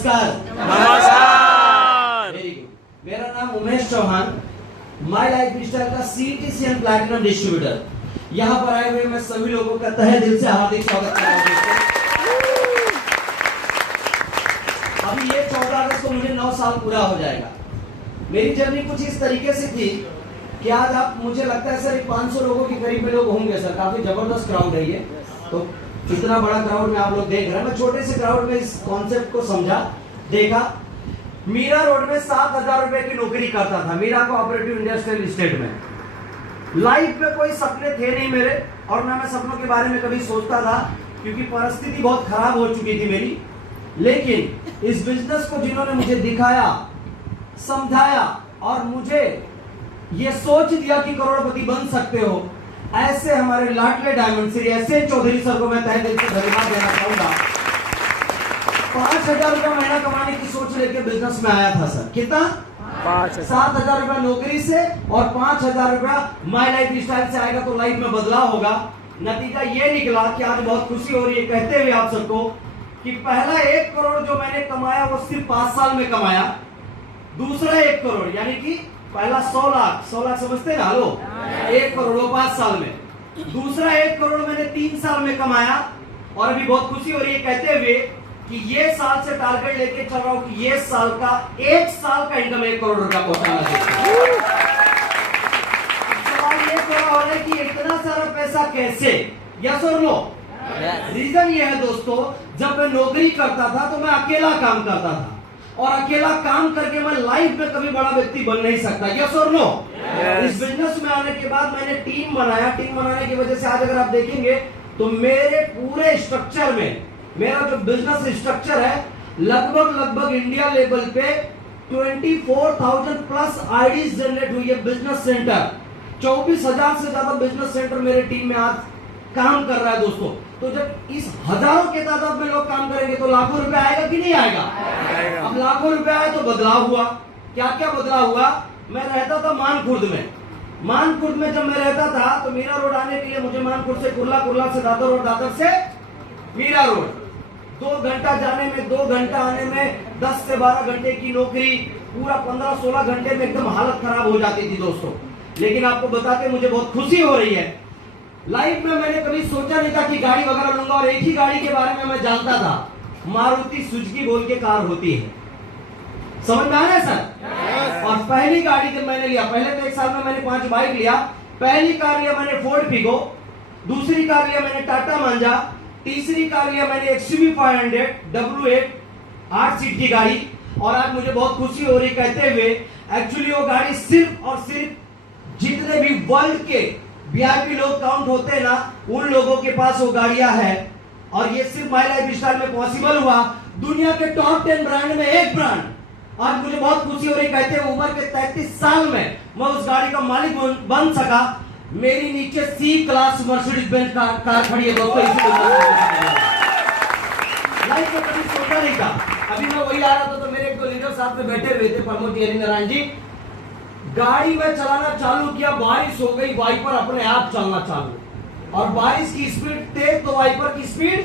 नमस्कार। Very good. मेरा नाम Umesh Chauhan, my lifestyle का सीटीसी एंड प्लैटिनम डिस्ट्रीब्यूटर। यहाँ पर आए हुए मैं सभी लोगों का तहे दिल से हार्दिक स्वागत कर रहा हूँ। अभी ये 14 अगस्त को मुझे 9 साल पूरा हो जाएगा। मेरी जर्नी कुछ इस तरीके से थी कि आज आप, मुझे लगता है सर 500 लोगों के करीब में लोग होंगे सर। काफी जबरदस्त क्राउड है ये। तो इतना बड़ा क्राउड में आप लोग देख रहे हैं। मैं छोटे से क्राउड में इस कॉन्सेप्ट को समझा, देखा। मीरा रोड में 7,000 रुपए की नौकरी करता था, मीरा कोऑपरेटिव इंडस्ट्रियल एस्टेट में। लाइफ में कोई सपने थे नहीं मेरे, और ना मैं सपनों के बारे में कभी सोचता था, क्योंकि परिस्थिति बहुत खराब हो चुकी थी मेरी। लेकिन इस बिजनेस को जिन्होंने मुझे दिखाया, समझाया और मुझे ये सोच दिया कि करोड़पति बन सकते हो, ऐसे हमारे लाडले diamond Shri S N. Chaudhary sir को मैं तहे दिल से धन्यवाद देना चाहूंगा। 5,000 रुपया महीना कमाने की सोच लेके बिजनेस में आया था सर। कितना? 7,000 रुपया नौकरी से और 5,000 रुपया माई लाइफ स्टाइल से आएगा तो लाइफ में बदलाव होगा। नतीजा ये निकला कि आज बहुत खुशी हो रही है कहते हुए आप सबको कि पहला 1 करोड़ जो मैंने कमाया वो सिर्फ 5 साल में कमाया। दूसरा 1 करोड़ यानी कि पहला 100 लाख समझते ना लो, 1 करोड़ वो 5 साल में। दूसरा 1 करोड़ मैंने 3 साल में कमाया। और अभी बहुत खुशी हो रही है कहते हुए कि ये साल से टारगेट लेके चल रहा हूं कि ये साल का 1 साल का इनकम 1 करोड़ रुपया पहुंचाना चाहिए। सवाल ये थोड़ा हो रहा है कि इतना सारा पैसा कैसे? यस और नो? रीजन ये है दोस्तों, जब मैं नौकरी करता था तो मैं अकेला काम करता था, और अकेला काम करके मैं लाइफ में कभी बड़ा व्यक्ति बन नहीं सकता। यस और नो? इस बिजनेस में आने के बाद मैंने टीम बनाया। टीम बनाने की वजह से आज अगर आप देखेंगे तो मेरे पूरे स्ट्रक्चर में, मेरा जो बिजनेस स्ट्रक्चर है, लगभग इंडिया लेवल पे 24,000 प्लस आईडीज जनरेट हुई है। बिजनेस सेंटर 24,000 से ज्यादा बिजनेस सेंटर मेरे टीम में आज काम कर रहा है दोस्तों। तो जब इस हजारों के तादाद में लोग काम करेंगे तो लाखों रुपए आएगा कि नहीं आएगा? अब लाखों रुपए आए तो बदलाव हुआ। क्या क्या बदलाव हुआ? मैं रहता था मानखुर्द में। मानखुर्द में जब मैं रहता था तो मीरा रोड आने के लिए मुझे मानखुर्द से कुर्ला, कुर्ला से दादर रोड, दादर से मीरा रोड 2 घंटा जाने में, 2 घंटा आने में 10 से 12 घंटे की नौकरी, पूरा 15-16 घंटे में एकदम हालत खराब हो जाती थी दोस्तों। लेकिन आपको बताते मुझे बहुत खुशी हो रही है। लाइफ में मैंने कभी सोचा नहीं था कि गाड़ी वगैरह लूंगा, और एक ही गाड़ी के बारे में मैं जानता था, मारुति सुजुकी बोल के कार होती है। समझ में आ रहा है सर? और पहली गाड़ी जब मैंने लिया, पहले तो 1 साल में मैंने 5 बाइक लिया। पहली कार लिया मैंने फोर्ड फिगो, दूसरी कार लिया मैंने टाटा मांजा, तीसरी कार लिया मैंने XUV 500 W8 8 सीट की गाड़ी। और आज मुझे बहुत खुशी हो रही कहते हुए, एक्चुअली वो गाड़ी सिर्फ और सिर्फ जितने भी वर्ल्ड के VIP लोग काउंट होते हैं ना, उन लोगों के पास वो गाड़ियां है। और ये सिर्फ माई लाइफ स्टाइल में पॉसिबल हुआ। दुनिया के टॉप 10 ब्रांड में एक ब्रांड। आज मुझे बहुत खुशी हो रही कहते हुए, उम्र के 33 साल में मैं उस गाड़ी का मालिक बन सका। मेरी नीचे C class Mercedes Benz car खड़ी है दोस्तों। लाइफ में कभी सोचा नहीं था। अभी मैं वही आ रहा था तो मेरे एक 2 लीडर साथ में बैठे हुए थे, प्रमोद जी, नारायण जी। गाड़ी में चलाना चालू किया, बारिश हो गई, वाइपर अपने आप चलना चालू। और बारिश की स्पीड तेज तो वाइपर की स्पीड,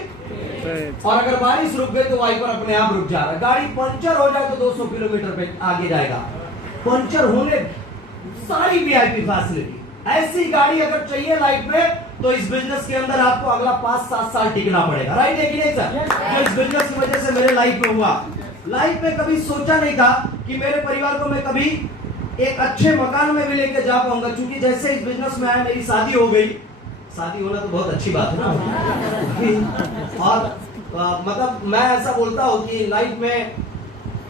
और अगर बारिश रुक गई तो वाइपर अपने आप रुक जा रहा है। गाड़ी पंचर हो जाए तो 200 किलोमीटर पे आगे जाएगा। पंचर होने सारी VIP फैसिलिटी। ऐसी गाड़ी अगर चाहिए लाइफ में तो इस बिजनेस के अंदर आपको अगला 5-7 साल टिकना पड़ेगा। राइट है कि नहीं सर? तो इस बिजनेस की वजह से मेरे लाइफ में हुआ। लाइफ में कभी सोचा नहीं था कि मेरे परिवार को मैं कभी एक अच्छे मकान में भी लेके जा पाऊंगा, क्योंकि जैसे इस बिजनेस में आया मेरी शादी हो गई। शादी होना तो बहुत अच्छी बात है ना। और मतलब मैं ऐसा बोलता हूँ कि लाइफ में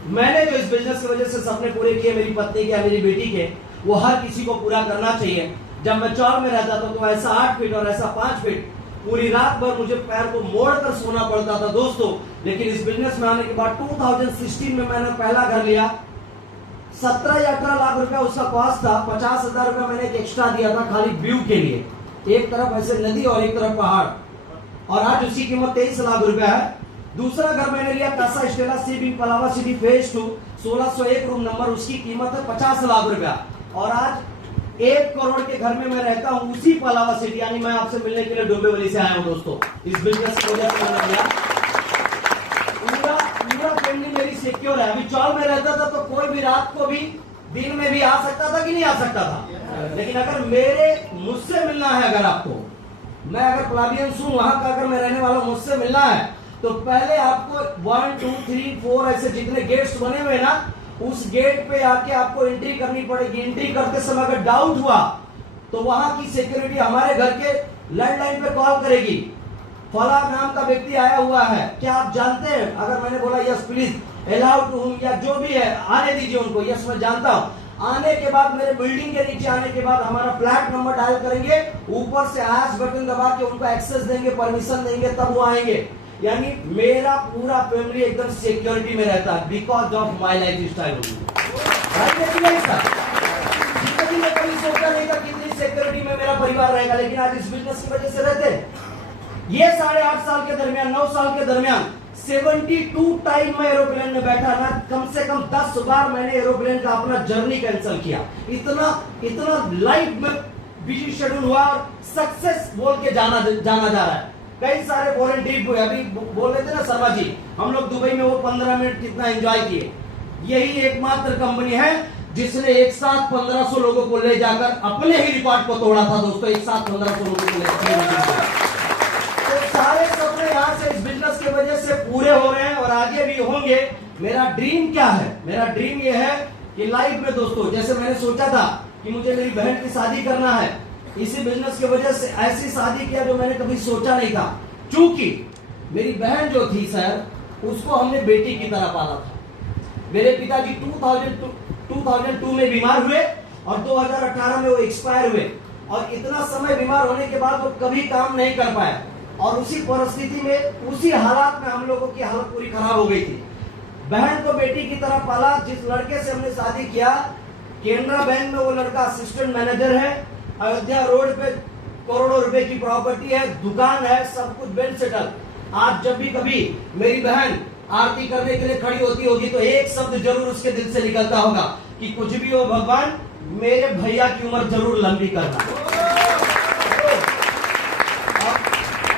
मैंने जो इस बिजनेस की वजह से सपने पूरे किए, मेरी पत्नी के, मेरी बेटी के, वो हर किसी को पूरा करना चाहिए। जब मैं चौर में रहता था तो ऐसा 8 फीट और ऐसा 5 फीट पूरी रात भर मुझे पैर को मोड़कर सोना पड़ता था दोस्तों। लेकिन इस बिजनेस में आने के बाद 2016 में मैंने पहला घर लिया। 17 या 18 लाख रुपया उसका कॉस्ट था। 50,000 रुपया मैंने एक एक्स्ट्रा दिया था खाली व्यू के लिए। एक तरफ ऐसे नदी और एक तरफ पहाड़, और आज उसकी कीमत 23 लाख रुपया है। दूसरा घर मैंने लिया Casa Stella C wing Palava city phase 2, 1601 room number, उसकी कीमत है 50 लाख रुपया। और आज 1 करोड़ के घर में मैं रहता हूं उसी पलावा सिटी। यानी मैं आपसे मिलने के लिए डोंबिवली से आया हूं दोस्तों। इस बिजनेस की वजह से मैंने लिया। पूरा पूरा फैमिली मेरी सिक्योर है। अभी चौल में रहता था तो कोई भी रात को भी दिन में भी आ सकता था कि नहीं आ सकता था। लेकिन अगर मेरे मुझसे मिलना है, अगर आपको, मैं अगर प्लाबियंस हूं, वहां का अगर मैं रहने वाला हूं, मुझसे मिलना है तो पहले आपको 1 2 3 4 ऐसे जितने गेट्स बने हुए ना, उस गेट पे आके आपको एंट्री करनी पड़ेगी। एंट्री करते समय अगर डाउट हुआ तो वहां की सिक्योरिटी हमारे घर के लैंडलाइन पे कॉल करेगी, फला नाम का व्यक्ति आया हुआ है, क्या आप जानते हैं? अगर मैंने बोला यस प्लीज अलाउड टू या जो भी है आने दीजिए उनको, यस मैं जानता हूं। आने के बाद मेरे बिल्डिंग के नीचे आने के बाद हमारा फ्लैट नंबर डायल करेंगे, ऊपर से हैश बटन दबा के उनको एक्सेस देंगे, परमिशन देंगे, तब वो आएंगे। यानी मेरा पूरा फैमिली एकदम सिक्योरिटी में रहता है because of my life style. जिंदगी में कभी सोचा नहीं था कितनी सिक्योरिटी में मेरा परिवार रहेगा, लेकिन आज इस बिजनेस की वजह से रहते हैं। ये 8.5 साल के दरमियान, 9 साल के दरमियान 72 टाइम मैं एरोप्लेन में बैठा ना, कम से कम 10 बार मैंने एरोप्लेन का अपना जर्नी कैंसिल किया। इतना लाइफ में बिजी शेड्यूल हुआ और सक्सेस बोल के जाना जा रहा है। कई सारे फॉरेन ट्रिप हुए। अभी बोल रहे थे ना शर्मा जी, हम लोग दुबई में वो 15 मिनट कितना एंजॉय किए। यही एकमात्र कंपनी है जिसने एक साथ 1500 लोगों को ले जाकर अपने ही रिकॉर्ड को तोड़ा था दोस्तों। एक साथ 1500 लोगों को ले तो सारे सपने यहाँ से इस बिजनेस की वजह से पूरे हो रहे हैं और आगे भी होंगे। मेरा ड्रीम क्या है? मेरा ड्रीम ये है कि लाइफ में दोस्तों, जैसे मैंने सोचा था कि मुझे मेरी बहन की शादी करना है, इसी बिजनेस की वजह से ऐसी शादी किया जो मैंने कभी सोचा नहीं था। क्योंकि मेरी बहन जो थी सर, उसको हमने बेटी की तरह पाला था। मेरे पिताजी 2002 में बीमार हुए और 2018 में वो एक्सपायर हुए और इतना समय बीमार होने के बाद वो कभी काम नहीं कर पाए और उसी परिस्थिति में, उसी हालात में हम लोगों की हालत पूरी खराब हो गई थी। बहन को बेटी की तरह पाला। जिस लड़के से हमने शादी किया, केनरा बैंक में वो लड़का असिस्टेंट मैनेजर है, अयोध्या रोड पे करोड़ों रुपए की प्रॉपर्टी है, दुकान है, सब कुछ वेल सेटल। आज जब भी कभी मेरी बहन आरती करने के लिए खड़ी होती होगी तो एक शब्द जरूर उसके दिल से निकलता होगा कि कुछ भी हो भगवान, मेरे भैया की उम्र जरूर लंबी करना।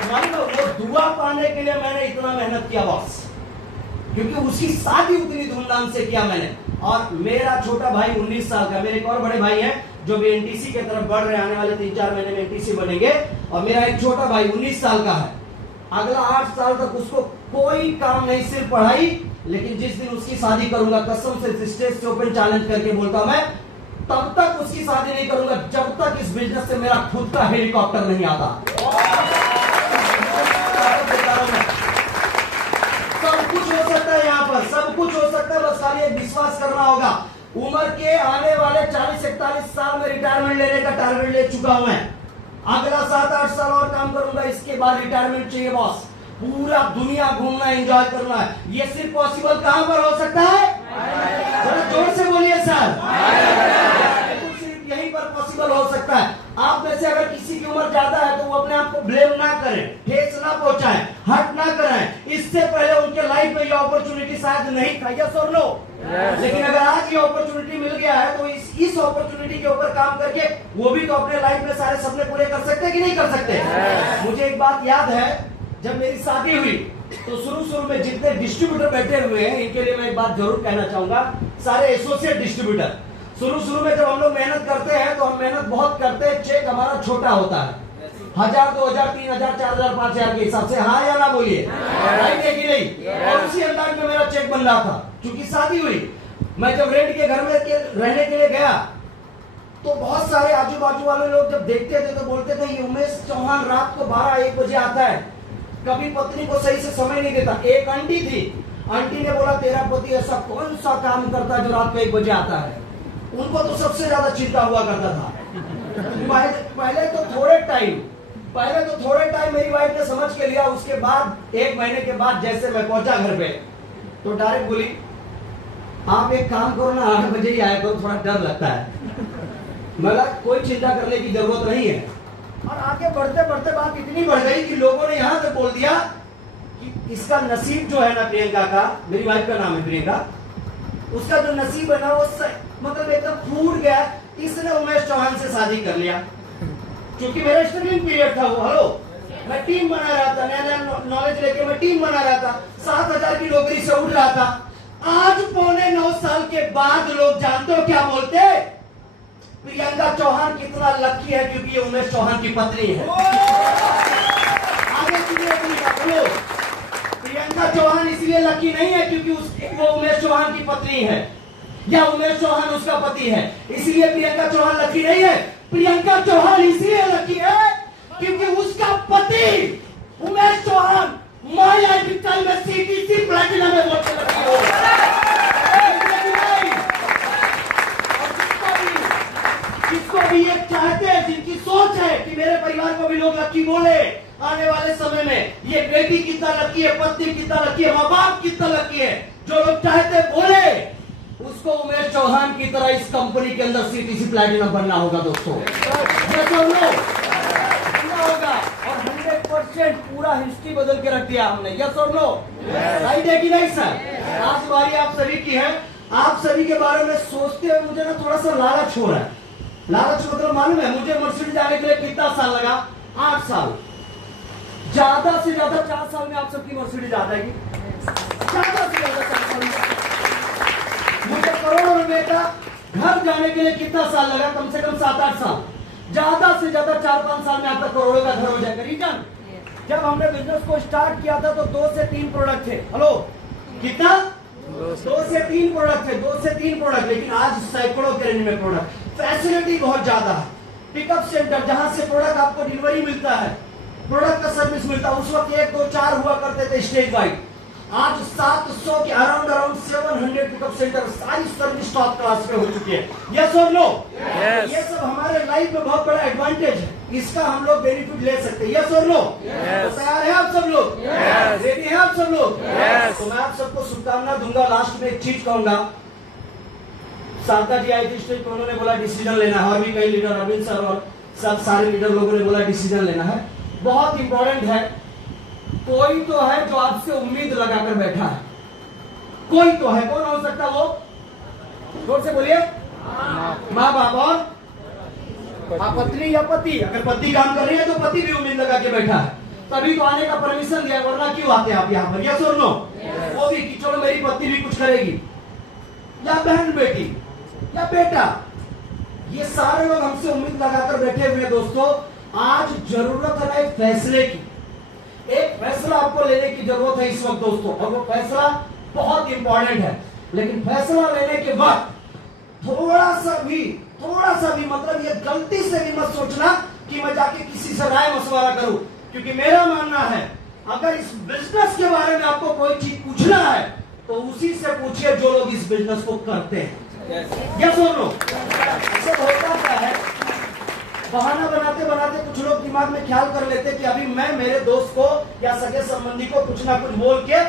मान लो वो दुआ पाने के लिए मैंने इतना मेहनत किया बॉस, क्योंकि उसकी शादी उतनी धूमधाम से किया मैंने। और मेरा छोटा भाई 19 साल का, मेरे एक और बड़े भाई हैं जो भी एनटीसी की तरफ बढ़ रहे हैं, आने वाले 3-4 महीने में एनटीसी बनेंगे। और मेरा एक छोटा भाई 19 साल का है, अगला 8 साल तक उसको कोई काम नहीं, सिर्फ पढ़ाई। लेकिन जिस दिन उसकी शादी करूंगा, कसम से स्टेज से ओपन चैलेंज करके बोलता मैं, तब तक उसकी शादी नहीं करूंगा जब तक इस बिजनेस से मेरा खुद का हेलीकॉप्टर नहीं आता। सब कुछ हो सकता है यहाँ पर, सब कुछ हो सकता है, बस खाली एक विश्वास करना होगा। उम्र के आने वाले 40-41 साल में रिटायरमेंट लेने का टारगेट ले चुका हूं मैं। अगला 7-8 साल और काम करूंगा, इसके बाद रिटायरमेंट चाहिए बॉस। पूरा दुनिया घूमना, एंजॉय करना है। ये सिर्फ पॉसिबल कहां पर हो सकता है? थोड़ा जोर से बोलिए सर। सिर्फ यहीं पर पॉसिबल हो सकता है। आप में से अगर किसी की उम्र ज्यादा है तो वो अपने आप को ब्लेम ना करें, ठेस ना पहुंचाएं, हर्ट ना कराएं। इससे पहले उनके लाइफ में ये अपॉर्चुनिटी शायद नहीं था, यस और नो? लेकिन अगर आज ये अपॉर्चुनिटी मिल गया है तो इस अपॉर्चुनिटी के ऊपर काम करके वो भी तो अपने लाइफ में सारे सपने पूरे कर सकते हैं कि नहीं कर सकते? मुझे एक बात याद है, जब मेरी शादी हुई तो शुरू में जितने डिस्ट्रीब्यूटर बैठे हुए हैं, इनके लिए मैं एक बात जरूर कहना चाहूंगा, सारे एसोसिएट डिस्ट्रीब्यूटर। शुरू में जब हम लोग मेहनत करते हैं तो हम मेहनत बहुत करते हैं, चेक हमारा छोटा होता है, 1000, 2000, 3000, 4000, 5000 के हिसाब से। हाँ या ना बोलिए, राइट है कि नहीं? और उसी अंदाज में मेरा चेक बन रहा था। क्योंकि शादी हुई, मैं जब रेंट के घर में रहने के लिए गया तो बहुत सारे आजू बाजू वाले लोग जब देखते थे तो बोलते थे ये उमेश चौहान रात को 12-1 बजे आता है, कभी पत्नी को सही से समय नहीं देता। एक आंटी थी, आंटी ने बोला तेरा पति ऐसा कौन सा काम करता है जो रात को 1 बजे आता है? उनको तो सबसे ज्यादा चिंता हुआ करता था। पहले तो थोड़े टाइम मेरी वाइफ ने समझ के लिया। उसके बाद 1 महीने के बाद जैसे मैं पहुंचा घर पे तो डायरेक्ट बोली आप एक काम करो ना, 8 बजे ही आया करो, थोड़ा डर लगता है। मतलब कोई चिंता करने की जरूरत नहीं है। और आगे बढ़ते बढ़ते बात इतनी बढ़ गई कि लोगों ने यहां तक बोल दिया कि इसका नसीब जो है ना, प्रियंका का, मेरी वाइफ का नाम है प्रियंका, उसका जो नसीब है ना वो मतलब एकदम फूट गया। इसने उमेश चौहान से शादी कर लिया क्योंकि मेरा स्ट्रगलिंग पीरियड था वो। हेलो, मैं टीम बना रहा था, नया नया नॉलेज लेके मैं टीम बना रहा था, 7,000 की नौकरी से उठ रहा था। आज 8.25 साल के बाद लोग जानते हो क्या बोलते? प्रियंका चौहान कितना लकी है क्योंकि ये उमेश चौहान की पत्नी है। आगे बोलो, प्रियंका चौहान इसलिए लकी नहीं है क्योंकि वो उमेश चौहान की पत्नी है, या उमेश चौहान उसका पति है, इसलिए प्रियंका चौहान लकी नहीं है। प्रियंका चौहान इसलिए लकी है क्योंकि उसका पति उमेश चौहान माई आईपीएल में सीटीसी प्लैटिनम में वोट लगी हो। जिसको भी ये चाहते हैं, जिनकी सोच है कि मेरे परिवार को भी लोग लकी बोले आने वाले समय में, ये बेटी कितना लकी है, पत्नी कितना लकी है, माँ बाप कितना लकी है, जो लोग चाहते बोले, उसको उमेश चौहान की तरह इस कंपनी के अंदर सीटीसी प्लैटिनम बनना होगा दोस्तों। बनना होगा और 100% पूरा हिस्ट्री बदल के रख दिया हमने। यस और नो? राइट है कि नहीं सर? आज बारी आप सभी की है। आप सभी के बारे में सोचते हुए मुझे ना थोड़ा सा लालच हो रहा है। लालच मतलब मालूम है मुझे मर्सिडीज आने के लिए कितना साल लगा? 8 साल। ज्यादा से ज्यादा 4 साल में आप सबकी मर्सिडीज आ जाएगी। ज्यादा से ज्यादा 4 साल में। मुझे करोड़ों रुपए का घर जाने के लिए कितना साल लगा? कम से कम 7-8 साल। ज्यादा से ज्यादा 4-5 साल में आपका करोड़ों का घर हो जाएगा। रीजन, जब हमने बिजनेस को स्टार्ट किया था तो 2 से 3 प्रोडक्ट थे। हेलो, कितना? 2 से 3 प्रोडक्ट थे, 2 से 3 प्रोडक्ट। लेकिन आज सैकड़ों के रेंज में प्रोडक्ट, फैसिलिटी बहुत ज्यादा है। पिकअप सेंटर जहां से प्रोडक्ट आपको डिलीवरी मिलता है, प्रोडक्ट का सर्विस मिलता है। उस वक्त 1, 2, 4 हुआ करते थे स्टेट वाइड। आज 700 के अराउंड 700 पिकअप सेंटर, सारी सर्विस टॉप क्लास पे हो चुकी है। यस और नो? ये सब हमारे लाइफ में बहुत बड़ा एडवांटेज है, इसका हम लोग बेनिफिट ले सकते हैं। यस और नो? तो तैयार है आप सब लोग? रेडी है आप सब लोग? तो मैं आप सबको शुभकामना दूंगा। लास्ट में एक चीज कहूंगा, शारदा जी आई थी स्टेज पर, उन्होंने बोला डिसीजन लेना है, और भी कई लीडर, अरविंद सर और सब सारे लीडर लोगों ने बोला डिसीजन लेना है, बहुत इंपॉर्टेंट है। कोई तो है जो आपसे उम्मीद लगाकर बैठा है, कोई तो है। कौन हो सकता वो? जोर से बोलिए। माँ बाप और पत्नी या पति। अगर पति काम कर रही है तो पति भी उम्मीद लगा के बैठा है, तभी तो आने का परमिशन दिया, वरना क्यों आते आप यहाँ पर? यस और नो? वो भी कि चलो मेरी पत्नी भी कुछ करेगी, या बहन बेटी या बेटा, ये सारे लोग हमसे उम्मीद लगाकर बैठे हुए हैं। दोस्तों, आज जरूरत है एक फैसले की। एक फैसला आपको लेने की जरूरत है इस वक्त दोस्तों, और वो फैसला बहुत इंपॉर्टेंट है। लेकिन फैसला लेने के वक्त थोड़ा सा भी मतलब ये गलती से भी मत सोचना कि मैं जाके किसी से राय मशवरा करूं, क्योंकि मेरा मानना है अगर इस बिजनेस के बारे में आपको कोई चीज पूछना है तो उसी से पूछिए जो लोग इस बिजनेस को करते हैं। यस और नो? सब होता क्या है, बहाना बनाते बनाते कुछ लोग दिमाग में ख्याल कर लेते कि अभी मैं मेरे दोस्त को या सगे संबंधी को कुछ ना कुछ बोल के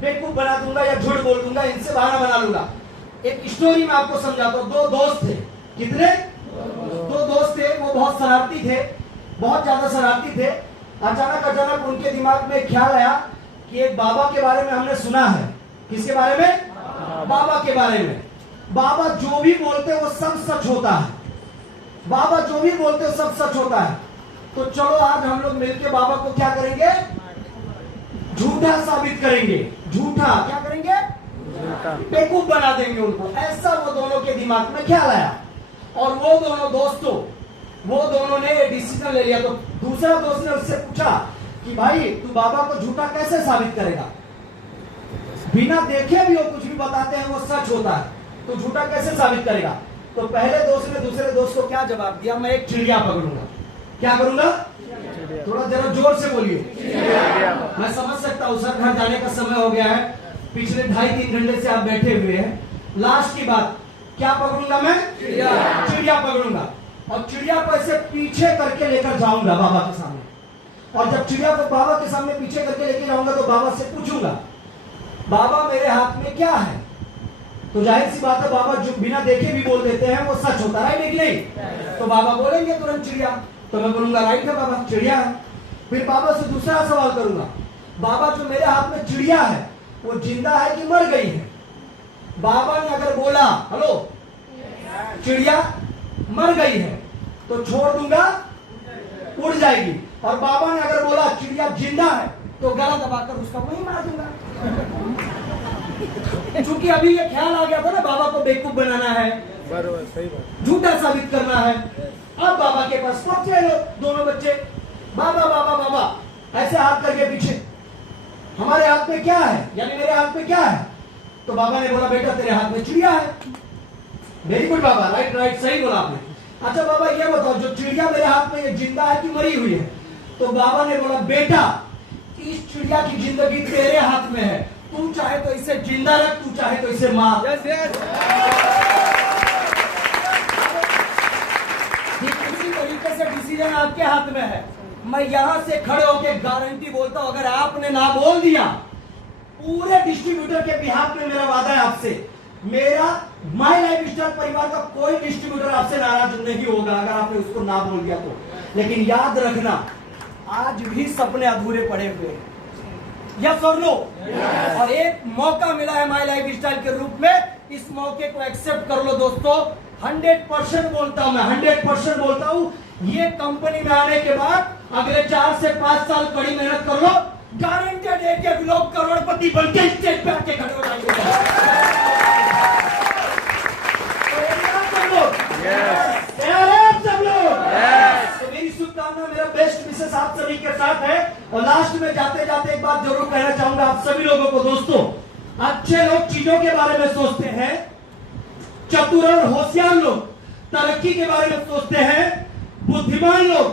बेवकूफ बना दूंगा या झूठ बोल दूंगा, इनसे बहाना बना लूंगा। एक स्टोरी में आपको समझाता हूं। 2 दोस्त थे। कितने? 2 दोस्त थे। वो बहुत शरारती थे, बहुत ज्यादा शरारती थे। अचानक उनके दिमाग में ख्याल आया कि एक बाबा के बारे में हमने सुना है। किसके बारे में? बाबा के बारे में। बाबा जो भी बोलते वो सब सच होता है। बाबा जो भी बोलते सब सच होता है। तो चलो आज हम लोग मिलकर बाबा को क्या करेंगे? झूठा साबित करेंगे। झूठा क्या करेंगे? बेवकूफ बना देंगे उनको। ऐसा वो दोनों के दिमाग में ख्याल आया, और वो दोनों ने डिसीजन ले लिया। तो दूसरा दोस्त ने उससे पूछा कि भाई तू बाबा को झूठा कैसे साबित करेगा? बिना देखे भी वो कुछ भी बताते हैं वो सच होता है, तो झूठा कैसे साबित करेगा? तो पहले दोस्त ने दूसरे दोस्त को क्या जवाब दिया? मैं एक चिड़िया पकड़ूंगा। क्या करूंगा? थोड़ा जरा जोर से बोलिए। मैं समझ सकता हूं सर, घर जाने का समय हो गया है, पिछले 2.5-3 घंटे से आप बैठे हुए हैं। लास्ट की बात, क्या पकड़ूंगा मैं? चिड़िया पकड़ूंगा, और चिड़िया को ऐसे पीछे करके लेकर जाऊंगा बाबा के सामने। और जब चिड़िया को बाबा के सामने पीछे करके लेकर जाऊंगा तो बाबा से पूछूंगा, बाबा मेरे हाथ में क्या है? तो जाहिर सी बात है बाबा जो बिना देखे भी बोल देते हैं वो सच होता है, राइट नहीं? तो बाबा बोलेंगे तुरंत चिड़िया, तो मैं बोलूंगा राइट है बाबा, चिड़िया है। फिर बाबा से दूसरा सवाल करूंगा, बाबा जो मेरे हाथ में चिड़िया है वो जिंदा है कि मर गई है? बाबा ने अगर बोला हेलो चिड़िया मर गई है, तो छोड़ दूंगा, उड़ जाएगी। और बाबा ने अगर बोला चिड़िया जिंदा है तो गला दबाकर उसका वही मार दूंगा। क्योंकि अभी ये ख्याल आ गया था ना बाबा को बेवकूफ बनाना है, बराबर, सही बात, झूठा साबित करना है। अब बाबा के पास पहुंचे लोग, दोनों बच्चे, बाबा बाबा बाबा ऐसे हाथ करके पीछे, हमारे हाथ में क्या है, यानी मेरे हाथ में क्या है? तो बाबा ने बोला बेटा तेरे हाथ में चिड़िया है। वेरी गुड बाबा, राइट राइट, सही बोला आपने। अच्छा बाबा ये बताओ जो चिड़िया मेरे हाथ में ये जिंदा है कि मरी हुई है? तो बाबा ने बोला बेटा इस चिड़िया की जिंदगी तेरे हाथ में है, तू चाहे तो इसे जिंदा रख, तू चाहे तो इसे मार। यस यस, ठीक इसी तरीके से डिसीजन आपके हाथ में है। मैं यहां से खड़े होकर गारंटी बोलता हूं, अगर आपने ना बोल दिया, पूरे डिस्ट्रीब्यूटर के बिहाफ में मेरा वादा है आपसे, मेरा माय लाइफ स्टाइल परिवार का कोई डिस्ट्रीब्यूटर आपसे नाराज नहीं होगा अगर आपने उसको ना बोल दिया तो। लेकिन याद रखना आज भी सपने अधूरे पड़े हुए हैं, यस और नो? और एक मौका मिला है माय लाइफ स्टाइल के रूप में, इस मौके को एक्सेप्ट कर लो दोस्तों। 100% बोलता हूं मैं, 100% बोलता हूं, ये कंपनी में आने के बाद अगले 4 से 5 साल कड़ी मेहनत कर लो, गारंटेड है कि लोग करोड़पति बन के स्टेज पे आके खड़े हो जाएंगे। तैयार है आप सब लोग? तो मेरी शुभकामना, मेरा बेस्ट विशेष आप सभी के साथ है। और लास्ट में जाते जाते एक बात जरूर कहना चाहूंगा आप सभी लोगों को दोस्तों, अच्छे लोग चीजों के बारे में सोचते हैं, चतुर और होशियार लोग तरक्की के बारे में सोचते हैं, बुद्धिमान लोग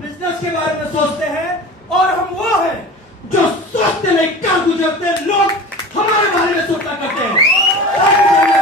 बिजनेस के बारे में सोचते हैं, और हम वो हैं जो सोचते नहीं कर गुजरते लोग हमारे बारे में सोचा करते हैं।